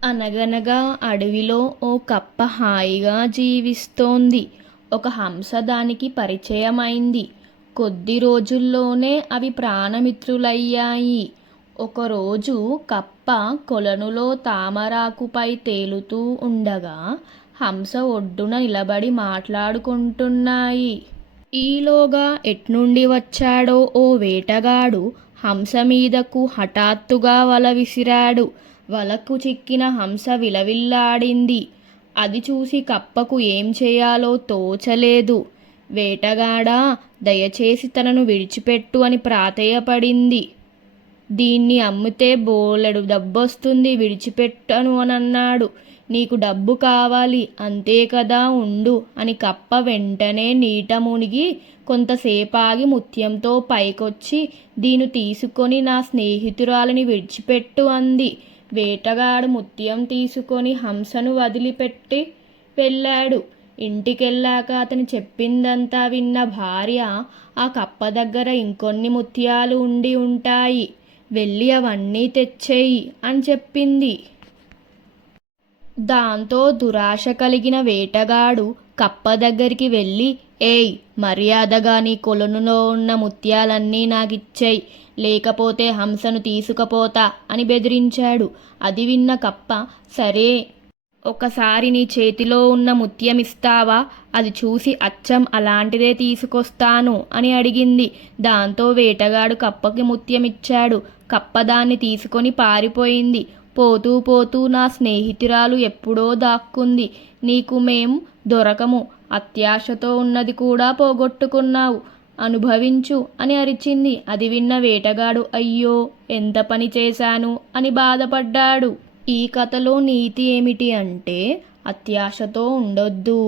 అనగనగా అడవిలో ఓ కప్ప హాయిగా జీవిస్తోంది. ఒక హంస దానికి పరిచయమైంది. కొద్ది రోజుల్లోనే అవి ప్రాణమిత్రులయ్యాయి. ఒకరోజు కప్ప కొలనులో తామరాకుపై తేలుతూ ఉండగా హంస ఒడ్డున నిలబడి మాట్లాడుకుంటున్నాయి. ఈలోగా ఎట్నుండి వచ్చాడో ఓ వేటగాడు హంస మీదకు హఠాత్తుగా వల విసిరాడు. వలకు చిక్కిన హంస విలవిల్లాడింది. అది చూసి కప్పకు ఏం చేయాలో తోచలేదు. వేటగాడా, దయచేసి తనను విడిచిపెట్టు అని ప్రాధేయపడింది. దీన్ని అమ్మితే బోలెడు డబ్బొస్తుంది, విడిచిపెట్టను అనన్నాడు. నీకు డబ్బు కావాలి అంతే కదా, ఉండు అని కప్ప వెంటనే నీట మునిగి కొంతసేపాగి ముత్యంతో పైకొచ్చి దీన్ని తీసుకొని నా స్నేహితురాలిని విడిచిపెట్టు అంది. వేటగాడు ముత్యం తీసుకొని హంసను వదిలిపెట్టి వెళ్ళాడు. ఇంటికెళ్ళాక అతను చెప్పిందంతా విన్న భార్య, ఆ కప్ప దగ్గర ఇంకొన్ని ముత్యాలు ఉండి ఉంటాయి, వెళ్ళి అవన్నీ తెచ్చేయి అని చెప్పింది. దాంతో దురాశ కలిగిన వేటగాడు కప్ప దగ్గరికి వెళ్ళి, ఏయ్, మర్యాదగా నీ కొలనులో ఉన్న ముత్యాలన్నీ నాకిచ్చేయ్, లేకపోతే హంసను తీసుకుపోతా అని బెదిరించాడు. అది విన్న కప్ప, సరే, ఒకసారి నీ చేతిలో ఉన్న ముత్యం ఇస్తావా, అది చూసి అచ్చం అలాంటిదే తీసుకొస్తాను అని అడిగింది. దాంతో వేటగాడు కప్పకి ముత్యం ఇచ్చాడు. కప్ప దాన్ని తీసుకొని పారిపోయింది. పోతూ పోతూ నా స్నేహితురాలు ఎప్పుడో దాక్కుంది, నీకు మేం దొరకము, అత్యాశతో ఉన్నది కూడా పోగొట్టుకున్నావు, అనుభవించు అని అరిచింది. అది విన్న వేటగాడు, అయ్యో, ఎంత పని చేశాను అని బాధపడ్డాడు. ఈ కథలో నీతి ఏమిటి అంటే, అత్యాశతో ఉండొద్దు.